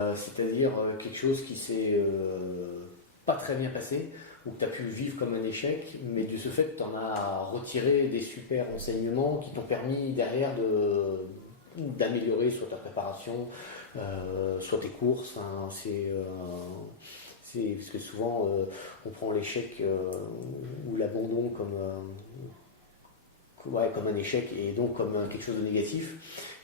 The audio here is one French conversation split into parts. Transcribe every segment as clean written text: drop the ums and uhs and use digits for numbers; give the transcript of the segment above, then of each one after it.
C'est-à-dire quelque chose qui s'est pas très bien passé, ou que tu as pu vivre comme un échec, mais de ce fait, tu en as retiré des super enseignements qui t'ont permis derrière d'améliorer soit ta préparation, soit tes courses. Hein, parce que souvent on prend l'échec ou l'abandon comme un échec et donc comme quelque chose de négatif.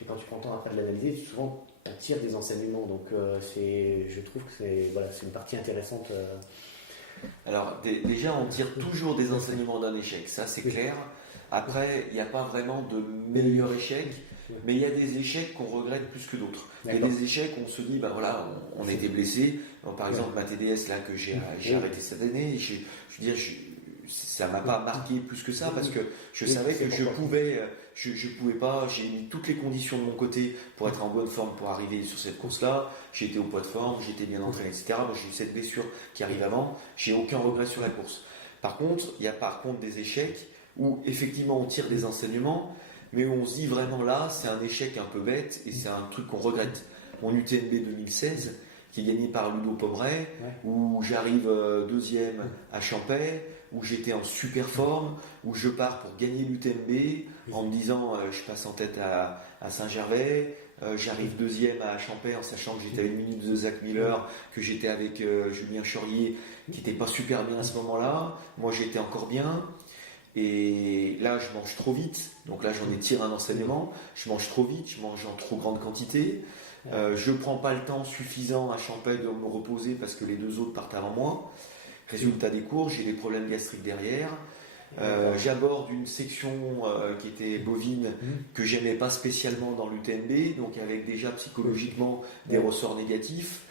Et quand tu prends le temps après de l'analyser, souvent on tire des enseignements. Donc je trouve que c'est une partie intéressante. Alors déjà, on tire toujours des enseignements d'un échec, ça c'est clair. Après, il n'y a pas vraiment de meilleur échec, mais il y a des échecs qu'on regrette plus que d'autres. Il y a des échecs où on se dit, ben voilà, on a été blessé. Donc, par exemple, ma TDS là que j'ai arrêté cette année, je veux dire, ça m'a pas marqué plus que ça parce que je savais que je pouvais pas, j'ai mis toutes les conditions de mon côté pour être en bonne forme pour arriver sur cette course-là. J'ai été au poids de forme, j'étais bien entraîné, etc. Moi, j'ai eu cette blessure qui arrive avant, j'ai aucun regret sur la course. Par contre, il y a des échecs où effectivement on tire des enseignements, mais où on se dit vraiment là, c'est un échec un peu bête et c'est un truc qu'on regrette. Mon UTMB 2016, qui est gagné par Ludo Pomeray, où j'arrive deuxième à Champais, où j'étais en super forme, où je pars pour gagner l'UTMB en me disant je passe en tête à Saint-Gervais, j'arrive deuxième à Champais en sachant que j'étais à une minute de Zach Miller, que j'étais avec Julien Chaurier qui n'était pas super bien à ce moment-là, moi j'étais encore bien. Et là, je mange trop vite, donc là j'en ai tiré un enseignement. Je mange trop vite, je mange en trop grande quantité. Je prends pas le temps suffisant à Champais de me reposer parce que les deux autres partent avant moi. Résultat des courses, j'ai des problèmes gastriques derrière. J'aborde une section qui était bovine que j'aimais pas spécialement dans l'UTMB, donc avec déjà psychologiquement des ressorts négatifs.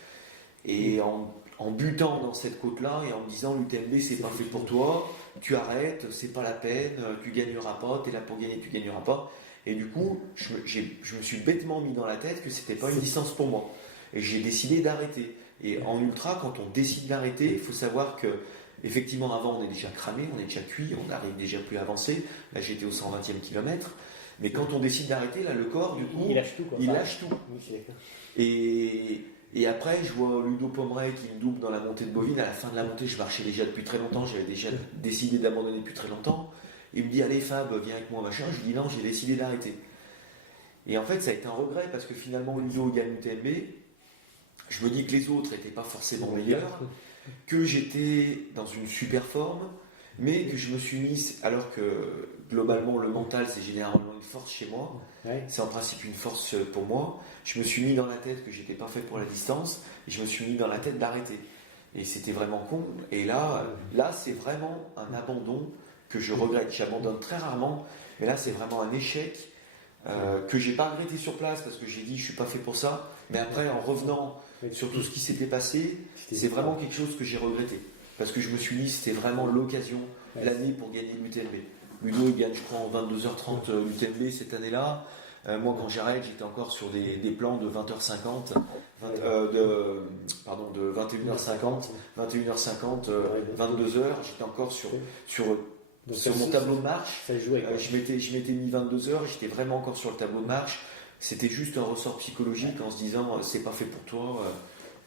Et en butant dans cette côte-là et en me disant l'UTMB c'est pas fait pour toi, tu arrêtes, c'est pas la peine, tu gagneras pas, t'es là pour gagner, tu gagneras pas. Et du coup, je me suis bêtement mis dans la tête que c'était pas une distance pour moi. Et j'ai décidé d'arrêter. Et en ultra, quand on décide d'arrêter, il faut savoir que effectivement avant on est déjà cramé, on est déjà cuit, on n'arrive déjà plus à avancer. Là j'étais au 120e kilomètre. Mais quand on décide d'arrêter, là le corps du coup, il lâche tout. Il lâche tout. Et après, je vois Ludo Pomeray qui me double dans la montée de Bovine. À la fin de la montée, je marchais déjà depuis très longtemps. J'avais déjà décidé d'abandonner depuis très longtemps. Il me dit, allez Fab, viens avec moi, machin. Je lui dis, non, j'ai décidé d'arrêter. Et en fait, ça a été un regret parce que finalement, Ludo gagne l'UTMB. Je me dis que les autres n'étaient pas forcément meilleurs, que j'étais dans une super forme, mais que je me suis mis, alors que globalement le mental c'est généralement une force chez moi, c'est en principe une force pour moi, je me suis mis dans la tête que j'étais pas fait pour la distance, et je me suis mis dans la tête d'arrêter. Et c'était vraiment con, et là c'est vraiment un abandon que je regrette. J'abandonne très rarement, mais là c'est vraiment un échec que j'ai pas regretté sur place parce que j'ai dit je suis pas fait pour ça, mais après en revenant sur tout ce qui s'était passé, c'est vraiment quelque chose que j'ai regretté. Parce que je me suis dit c'était vraiment l'occasion, l'année pour gagner l'UTMB. Ludo il gagne je crois en 22h30 l'UTMB cette année-là. Moi quand j'arrête j'étais encore sur des plans de 20h50, de 21h50, 22h, j'étais encore sur mon tableau de marche. Je m'étais mis 22h, j'étais vraiment encore sur le tableau de marche. C'était juste un ressort psychologique en se disant c'est pas fait pour toi,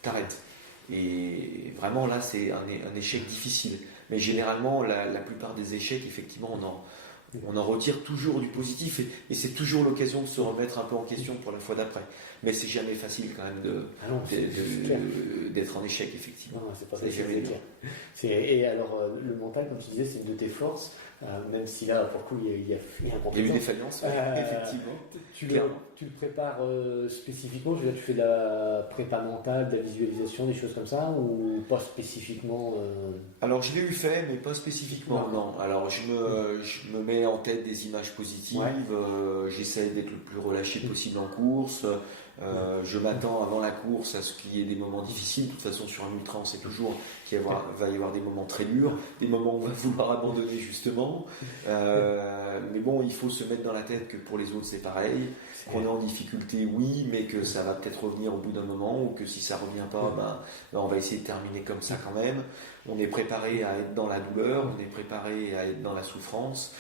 t'arrêtes. Et vraiment là c'est un échec difficile. Mais généralement la plupart des échecs effectivement on en retire toujours du positif et c'est toujours l'occasion de se remettre un peu en question pour la fois d'après. Mais c'est jamais facile quand même d'être en échec effectivement. Non, c'est pas facile, c'est clair. Et alors le mental comme tu disais c'est une de tes forces, même si là pour le coup il y a un compétence. Il y a eu des faillances, effectivement. Tu le prépares spécifiquement, je veux dire, tu fais de la prépa mentale, de la visualisation, des choses comme ça, ou pas spécifiquement Alors je l'ai eu fait, mais pas spécifiquement, non. Alors je me mets en tête des images positives, j'essaie d'être le plus relâché possible en course, je m'attends avant la course à ce qu'il y ait des moments difficiles. De toute façon sur un ultra on sait toujours qu'il va y avoir des moments très durs, des moments où on va vouloir abandonner justement, mais bon il faut se mettre dans la tête que pour les autres c'est pareil, qu'on est en difficulté oui, mais que ça va peut-être revenir au bout d'un moment, ou que si ça revient pas, on va essayer de terminer comme ça quand même. On est préparé à être dans la douleur, on est préparé à être dans la souffrance,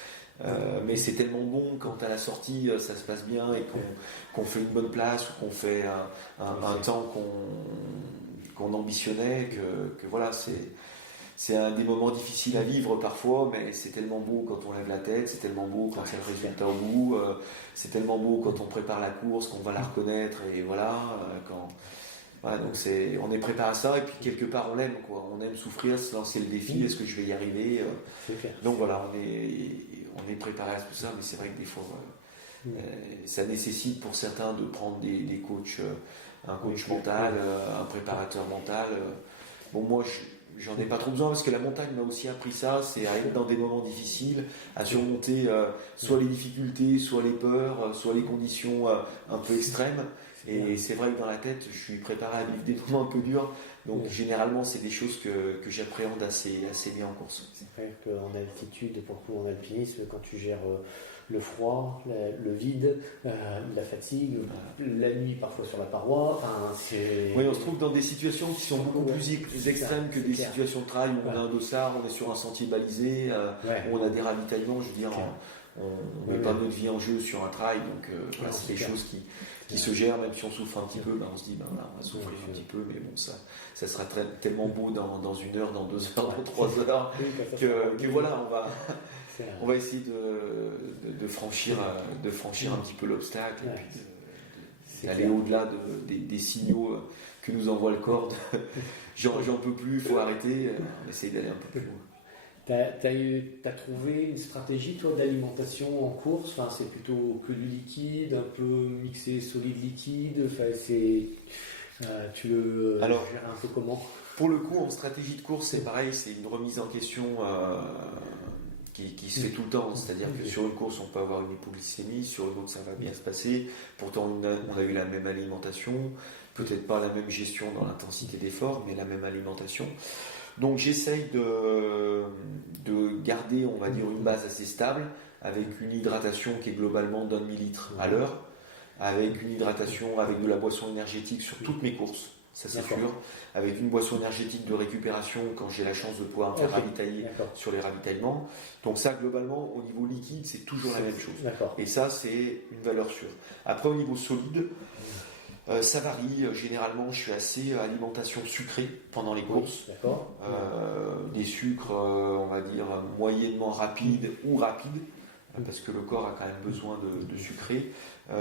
Mais c'est tellement bon quand à la sortie ça se passe bien et qu'on fait une bonne place ou qu'on fait un temps qu'on ambitionnait que voilà, c'est un des moments difficiles à vivre parfois, mais c'est tellement beau quand on lève la tête, c'est tellement beau quand il y a le résultat au bout, c'est tellement beau quand on prépare la course, qu'on va la reconnaître, et voilà, voilà, donc on est préparé à ça, et puis quelque part on l'aime, quoi. On aime souffrir, se lancer le défi, est-ce que je vais y arriver, donc voilà, on est préparé à tout ça, mais c'est vrai que des fois ça nécessite pour certains de prendre des coachs, un coach mental, un préparateur mental. Bon, moi j'en ai pas trop besoin parce que la montagne m'a aussi appris ça, c'est à être dans des moments difficiles, à surmonter soit les difficultés, soit les peurs, soit les conditions un peu extrêmes. Et c'est vrai que dans la tête, je suis préparé à vivre des moments un peu durs. Donc généralement, c'est des choses que j'appréhende assez bien en course. C'est vrai qu'en altitude, pour le coup en alpinisme, quand tu gères le froid, le vide, la fatigue, la nuit parfois sur la paroi, oui, on se trouve dans des situations qui sont beaucoup plus extrêmes que des situations de trail où on a un dossard, on est sur un sentier balisé, où on a des ravitaillements, je veux dire, on ne met pas notre vie en jeu sur un trail, donc voilà, c'est des choses qui se gèrent, même si on souffre un petit peu, on se dit on va souffrir un petit peu, mais bon, ça sera tellement beau dans 1 heure, dans 2 heures, dans 3 heures, que voilà, on va essayer de franchir un petit peu l'obstacle, et puis d'aller au-delà des signaux que nous envoie le corps. J'en peux plus, il faut arrêter, on essaye d'aller un peu plus loin. T'as trouvé une stratégie, toi, d'alimentation en course? Enfin, c'est plutôt que du liquide, un peu mixé solide-liquide. Enfin, tu le gères un peu comment? Pour le coup, en stratégie de course, c'est pareil, c'est une remise en question qui se fait tout le temps. C'est-à-dire que sur une course, on peut avoir une hypoglycémie, sur une autre, ça va bien se passer. Pourtant, on a eu la même alimentation, peut-être pas la même gestion dans l'intensité d'effort, mais la même alimentation. Donc j'essaye de garder, on va dire, une base assez stable, avec une hydratation qui est globalement d'1 millilitre à l'heure, avec une hydratation avec de la boisson énergétique sur toutes mes courses, ça c'est sûr, avec une boisson énergétique de récupération quand j'ai la chance de pouvoir me faire ravitailler sur les ravitaillements. Donc ça, globalement, au niveau liquide, c'est toujours la même chose. Et ça, c'est une valeur sûre. Après, au niveau solide, ça varie. Généralement, je suis assez alimentation sucrée pendant les courses. Des sucres, on va dire, moyennement rapides ou rapides, parce que le corps a quand même besoin de sucré.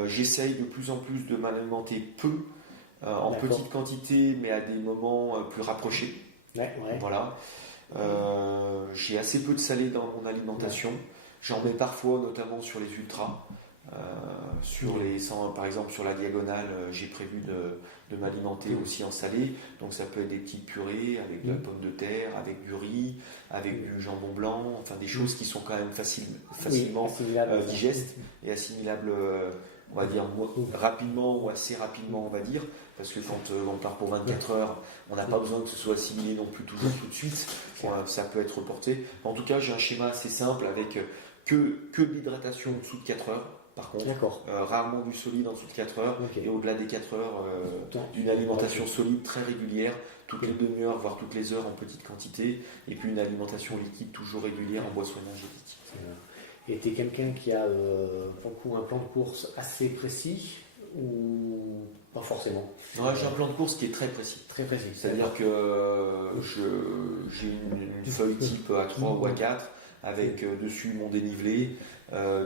J'essaye de plus en plus de m'alimenter peu, en petite quantité, mais à des moments plus rapprochés. Voilà. J'ai assez peu de salé dans mon alimentation. J'en mets parfois, notamment sur les ultras. Par exemple sur la diagonale, j'ai prévu de m'alimenter aussi en salé, donc ça peut être des petites purées avec de la pomme de terre, avec du riz, avec du jambon blanc, enfin des choses qui sont quand même facilement digestes et assimilables, on va dire rapidement ou assez rapidement, on va dire, parce que quand on part pour 24 heures, on n'a pas besoin que ce soit assimilé non plus toujours tout de suite, ça peut être reporté. En tout cas, j'ai un schéma assez simple avec que de l'hydratation en dessous de 4 heures. Par contre, rarement du solide en dessous de 4 heures, et au-delà des 4 heures, d'une alimentation solide très régulière, toutes les demi-heures, voire toutes les heures en petite quantité, et puis une alimentation liquide toujours régulière en boisson énergétique. Et tu es quelqu'un qui a un plan de course assez précis ou pas forcément? Ouais, j'ai un plan de course qui est très précis. Très précis. C'est-à-dire que j'ai une feuille type A3 ou A4 avec dessus mon dénivelé,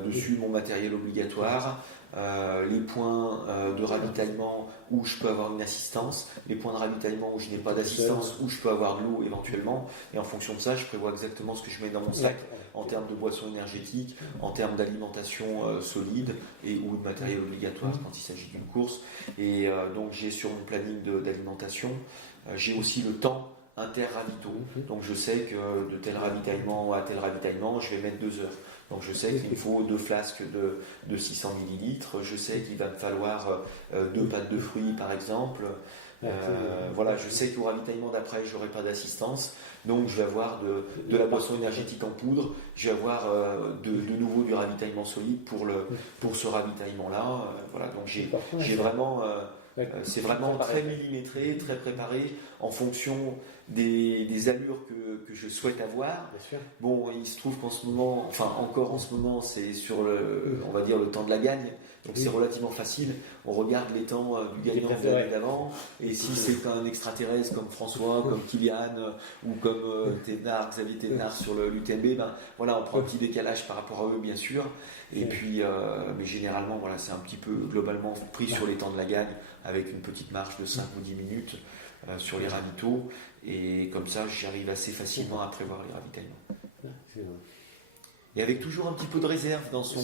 dessus mon matériel obligatoire, les points de ravitaillement où je peux avoir une assistance, les points de ravitaillement où je n'ai pas d'assistance, où je peux avoir de l'eau éventuellement, et en fonction de ça, je prévois exactement ce que je mets dans mon sac en termes de boissons énergétiques, en termes d'alimentation solide et ou de matériel obligatoire quand il s'agit d'une course. Et donc j'ai sur mon planning d'alimentation, j'ai aussi le temps inter-ravito. Donc je sais que de tel ravitaillement à tel ravitaillement, je vais mettre 2 heures. Donc je sais qu'il me faut 2 flasques de 600 millilitres, je sais qu'il va me falloir 2 pâtes de fruits par exemple. Voilà, je sais qu'au ravitaillement d'après, je n'aurai pas d'assistance, donc je vais avoir de la boisson énergétique en poudre, je vais avoir de nouveau du ravitaillement solide pour ce ravitaillement-là. Voilà, donc j'ai vraiment C'est vraiment très millimétré, très préparé en fonction des allures que je souhaite avoir. Bon, il se trouve qu'en ce moment, encore en ce moment, c'est sur on va dire le temps de la gagne. Donc c'est relativement facile. On regarde les temps du gagnant de l'année d'avant. Et si c'est un extraterrestre comme François, comme Kylian ou comme Xavier Thévenard sur l'UTMB, on prend un petit décalage par rapport à eux, bien sûr. Et puis, mais généralement, c'est un petit peu globalement pris sur les temps de la gagne avec une petite marge de 5 ou 10 minutes sur les ravitaux. Et comme ça, j'arrive assez facilement à prévoir les ravitaillements. Et avec toujours un petit peu de réserve dans son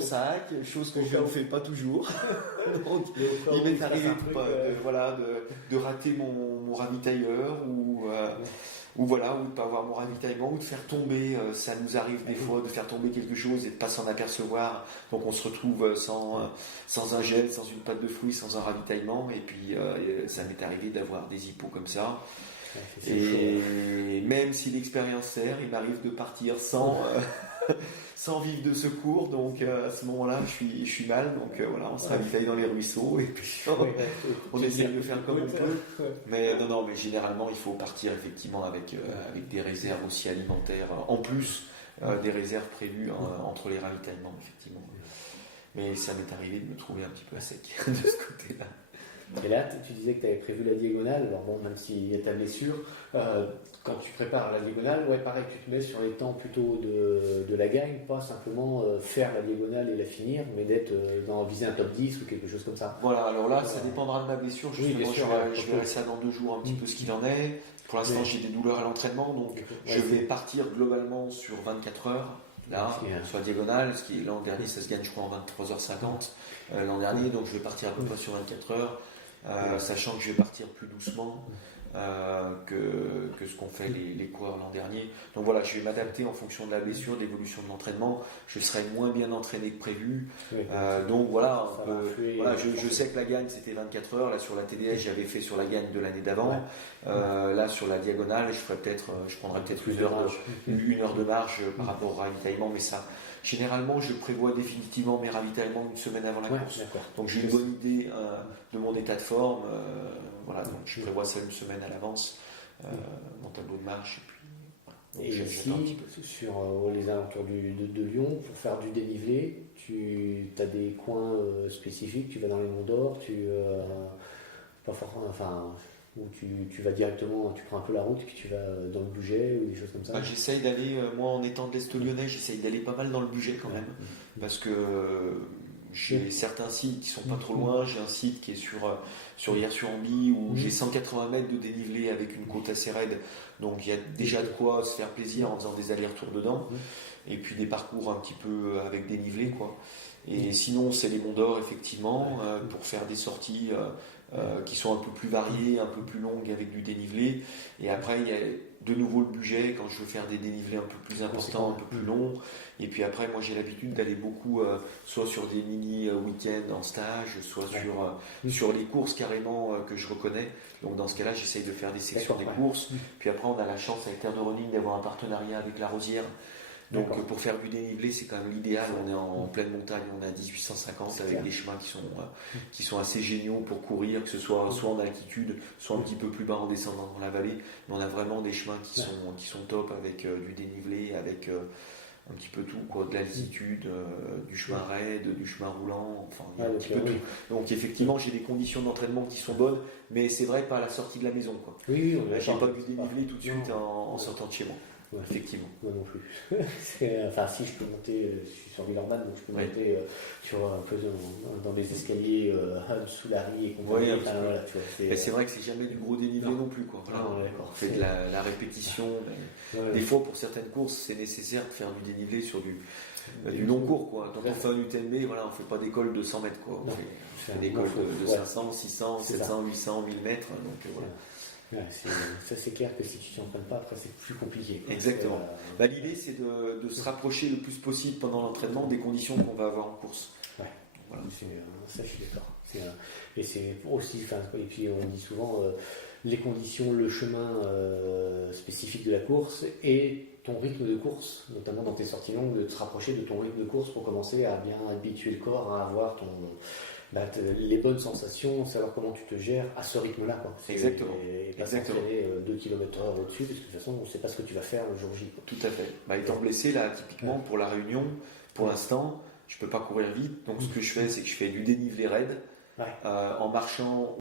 sac, chose que je ne fais pas toujours. Donc, il m'est arrivé de rater mon ravitailleur ou de ne pas avoir mon ravitaillement ou de faire tomber. Ça nous arrive des fois de faire tomber quelque chose et de ne pas s'en apercevoir. Donc on se retrouve sans un gel, sans une pâte de fruits, sans un ravitaillement. Et puis ça m'est arrivé d'avoir des hippos comme ça. Et même si l'expérience sert, il m'arrive de partir sans vivre de secours, donc à ce moment-là je suis mal, donc on se ravitaille dans les ruisseaux et puis on essaie de faire comme on peut. Mais mais généralement il faut partir effectivement avec des réserves aussi alimentaires, en plus des réserves prévues entre les ravitaillements, effectivement. Mais ça m'est arrivé de me trouver un petit peu à sec de ce côté-là. Et là, tu disais que tu avais prévu la diagonale, alors bon, même s'il y a ta blessure, quand tu prépares la diagonale, pareil, tu te mets sur les temps plutôt de la gagne, pas simplement faire la diagonale et la finir, mais d'être viser un top 10 ou quelque chose comme ça. Voilà, alors là, ça dépendra de ma blessure, justement, je verrai ça dans 2 jours un petit peu ce qu'il en est. Pour l'instant, j'ai des douleurs à l'entraînement, donc je vais partir globalement sur 24 heures. Là, sur la diagonale, ce qui l'an dernier, ça se gagne, je crois, en 23h50 l'an dernier, donc je vais partir à peu près sur 24 heures. Sachant que je vais partir plus doucement que ce qu'ont fait les coureurs l'an dernier. Donc voilà, je vais m'adapter en fonction de la blessure, de l'évolution de l'entraînement. Je serai moins bien entraîné que prévu. Donc voilà, je sais que la gagne c'était 24 heures. Là sur la TDS, j'avais fait sur la gagne de l'année d'avant. Là sur la diagonale, je prendrai peut-être une heure de marge par rapport au ravitaillement, mais ça. Généralement, je prévois définitivement mes ravitaillements une semaine avant la course. Donc j'ai une bonne idée de mon état de forme. Donc je prévois ça une semaine à l'avance, mon tableau de marche. Et ici, sur les alentours de Lyon, pour faire du dénivelé, tu as des coins spécifiques, tu vas dans les Monts d'Or, où tu vas directement, tu prends un peu la route, puis tu vas dans le Bugey ou des choses comme ça. J'essaye d'aller, moi en étant de l'Est lyonnais, j'essaye d'aller pas mal dans le Bugey quand même, parce que j'ai certains sites qui sont pas trop loin. J'ai un site qui est sur Hyères-sur-Amby où j'ai 180 mètres de dénivelé avec une côte assez raide, donc il y a déjà de quoi se faire plaisir en faisant des allers-retours dedans, et puis des parcours un petit peu avec dénivelé, quoi. Et sinon c'est les Monts d'Or effectivement, pour faire des sorties qui sont un peu plus variées, un peu plus longues avec du dénivelé. Et après il y a de nouveau le budget quand je veux faire des dénivelés un peu plus importants, un peu plus longs. Et puis après moi j'ai l'habitude d'aller beaucoup soit sur des mini week-ends en stage, soit sur les courses carrément que je reconnais. Donc dans ce cas-là j'essaye de faire des sections des courses. Puis après on a la chance avec Terre de Running d'avoir un partenariat avec La Rosière. Donc pour faire du dénivelé, c'est quand même l'idéal. On est en pleine montagne, on est à 1850 avec des chemins qui sont assez géniaux pour courir, que ce soit en altitude, soit un petit peu plus bas en descendant dans la vallée. Mais on a vraiment des chemins qui sont top avec du dénivelé, avec un petit peu tout, quoi, de l'altitude, du chemin raide, du chemin roulant, enfin il y a un petit peu tout. Donc effectivement, j'ai des conditions d'entraînement qui sont bonnes, mais c'est vrai pas à la sortie de la maison, quoi. J'ai pas du dénivelé tout de suite en sortant de chez moi. Effectivement. Moi non plus. Si je peux monter, je suis sur Villeurbanne, donc je peux monter un peu dans des escaliers sous la rue et compagnie. C'est vrai que c'est jamais du gros dénivelé non plus, quoi. On fait de la répétition. Des fois, pour certaines courses, c'est nécessaire de faire du dénivelé sur du long cours, quoi. Quand on fait un UTMB, on fait pas d'école de 100 mètres, quoi. On fait des écoles de 500, 600, 700, 800, 1000 mètres. Donc voilà. Ça c'est clair que si tu t'y entraînes pas, après c'est plus compliqué. Exactement. L'idée c'est de se rapprocher le plus possible pendant l'entraînement des conditions qu'on va avoir en course. Voilà. Ça je suis d'accord. Et c'est aussi, et puis on dit souvent les conditions, le chemin spécifique de la course et ton rythme de course, notamment dans tes sorties longues, de te rapprocher de ton rythme de course pour commencer à bien habituer le corps à avoir les bonnes sensations, savoir comment tu te gères à ce rythme-là. Quoi. Exactement. Et pas s'entraîner 2 km/h au-dessus, parce que de toute façon, on ne sait pas ce que tu vas faire le jour J. Quoi. Tout à fait. Étant blessé, là, typiquement, pour la réunion, pour l'instant, je ne peux pas courir vite. Donc, ce que je fais, c'est que je fais du dénivelé raide en marchant